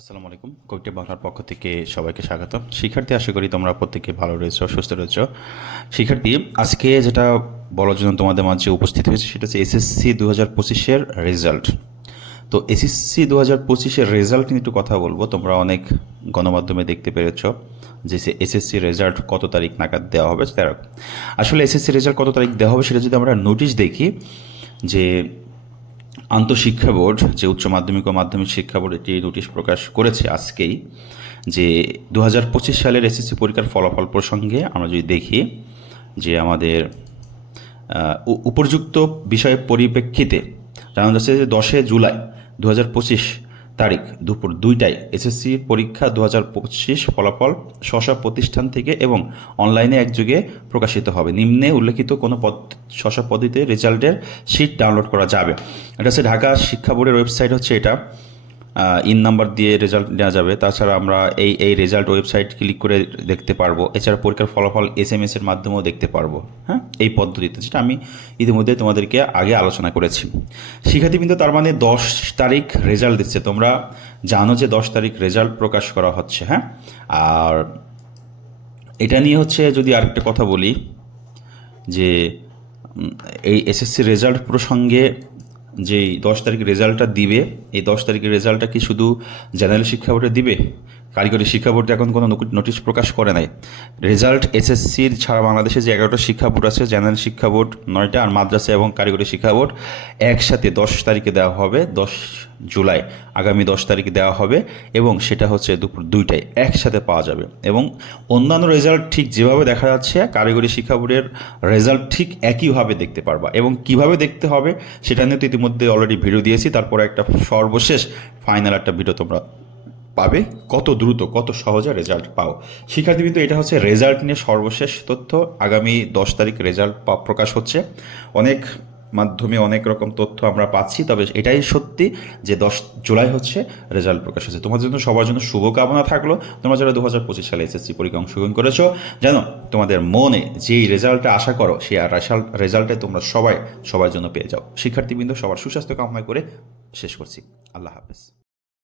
আসসালামু আলাইকুম। কবিটি বাংলার পক্ষ থেকে সবাইকে স্বাগত শিক্ষার্থী, আশা করি তোমরা প্রত্যেকে ভালো রয়েছো, সুস্থ রয়েছ। শিক্ষার্থী, আজকে যেটা বলার জন্য তোমাদের মাঝে উপস্থিত হয়েছে সেটা হচ্ছে এসএসসি দু হাজার পঁচিশের রেজাল্ট তো এসএসসি দু হাজার পঁচিশের রেজাল্ট নিয়ে একটু কথা বলব। তোমরা অনেক গণমাধ্যমে দেখতে পেরেছ যে সে এসএসসি রেজাল্ট কত তারিখ নাগাদ দেওয়া হবে। তার আসলে এসএসসি রেজাল্ট কত তারিখ দেওয়া হবে সেটা যদি আমরা নোটিশ দেখি যে আন্তঃশিক্ষা বোর্ড, যে উচ্চ মাধ্যমিক ও মাধ্যমিক শিক্ষা বোর্ড এটি নোটিশ প্রকাশ করেছে আজকেই, যে দু হাজার পঁচিশ সালের এসএসসি পরীক্ষার ফলাফল প্রসঙ্গে আমরা যদি দেখি, যে আমাদের উপযুক্ত বিষয়ের পরিপ্রেক্ষিতে, জানা যাচ্ছে যে দশে জুলাই দু হাজার পঁচিশ তারিখ দুপুর দুইটায় এসএসসি পরীক্ষা দু হাজার পঁচিশ ফলাফল স্ব প্রতিষ্ঠান থেকে এবং অনলাইনে একযোগে প্রকাশিত হবে। নিম্নে উল্লেখিত কোনো পদ স্ব পদ্ধতিতে রেজাল্টের শিট ডাউনলোড করা যাবে। এটা হচ্ছে ঢাকা শিক্ষা বোর্ডের ওয়েবসাইট হচ্ছে এটা। ইন নাম্বার দিয়ে রেজাল্ট নেওয়া যাবে। তাছাড়া আমরা এই এই রেজাল্ট ওয়েবসাইট ক্লিক করে দেখতে পারব। এছাড়া পরীক্ষার ফলাফল এস এম এস এর মাধ্যমেও দেখতে পারব। হ্যাঁ? এই পদ্ধতিতে, যেটা আমি ইতিমধ্যে তোমাদেরকে আগে আলোচনা করেছি। শিক্ষার্থীবৃন্দ, তার মানে দশ তারিখ রেজাল্ট দিচ্ছে। তোমরা জানো যে দশ তারিখ রেজাল্ট প্রকাশ করা হচ্ছে হ্যাঁ? আর এটা নিয়ে হচ্ছে যদি আরেকটা কথা বলি, যে এই এসএসসি রেজাল্ট প্রসঙ্গে যেই দশ তারিখ রেজাল্টটা দিবে, এই দশ তারিখের রেজাল্টটা কি শুধু জেনারেল শিক্ষা বোর্ডে দিবে? কারিগরি শিক্ষা বোর্ড এখন কোনো নোটিশ প্রকাশ করে নাই। রেজাল্ট এসএসসির ছাড়া বাংলাদেশে যে এগারোটা শিক্ষা বোর্ড আছে, জেনারেল শিক্ষা বোর্ড নয়টা আর মাদ্রাসা এবং কারিগরি শিক্ষা বোর্ড একসাথে দশ তারিখে দেওয়া হবে, দশ জুলাই। আগামী দশ তারিখে দেওয়া হবে এবং সেটা হচ্ছে দুপুর দুইটায় একসাথে পাওয়া যাবে। এবং অন্যান্য রেজাল্ট ঠিক যেভাবে দেখা যাচ্ছে, কারিগরি শিক্ষা বোর্ডের রেজাল্ট ঠিক একইভাবে দেখতে পারবা। এবং কীভাবে দেখতে হবে, সেটা নিয়ে তো ইতিমধ্যে অলরেডি ভিডিও দিয়েছি। তারপরে একটা সর্বশেষ, ফাইনাল একটা ভিডিও তোমরা পাবে, কত দ্রুত, কত সহজে রেজাল্ট পাও। শিক্ষার্থীবৃন্দ, এটা হচ্ছে রেজাল্ট নিয়ে সর্বশেষ তথ্য। আগামী দশ তারিখ রেজাল্ট প্রকাশ হচ্ছে। অনেক মাধ্যমে অনেক রকম তথ্য আমরা পাচ্ছি, তবে এটাই সত্যি যে দশ জুলাই হচ্ছে রেজাল্ট প্রকাশ হচ্ছে। তোমার জন্য সবার জন্য শুভকামনা থাকল। তোমরা যারা দু হাজার পঁচিশ সালে এসএসসি পরীক্ষা অংশগ্রহণ করেছ, জানো তোমাদের মনে যেই রেজাল্টটা আশা করো, সেই রেজাল্ট রেজাল্টে তোমরা সবাই, সবার জন্য পেয়ে যাও। শিক্ষার্থীবৃন্দ, সবার সুস্বাস্থ্য কামনা করে শেষ করছি। আল্লাহ হাফেজ।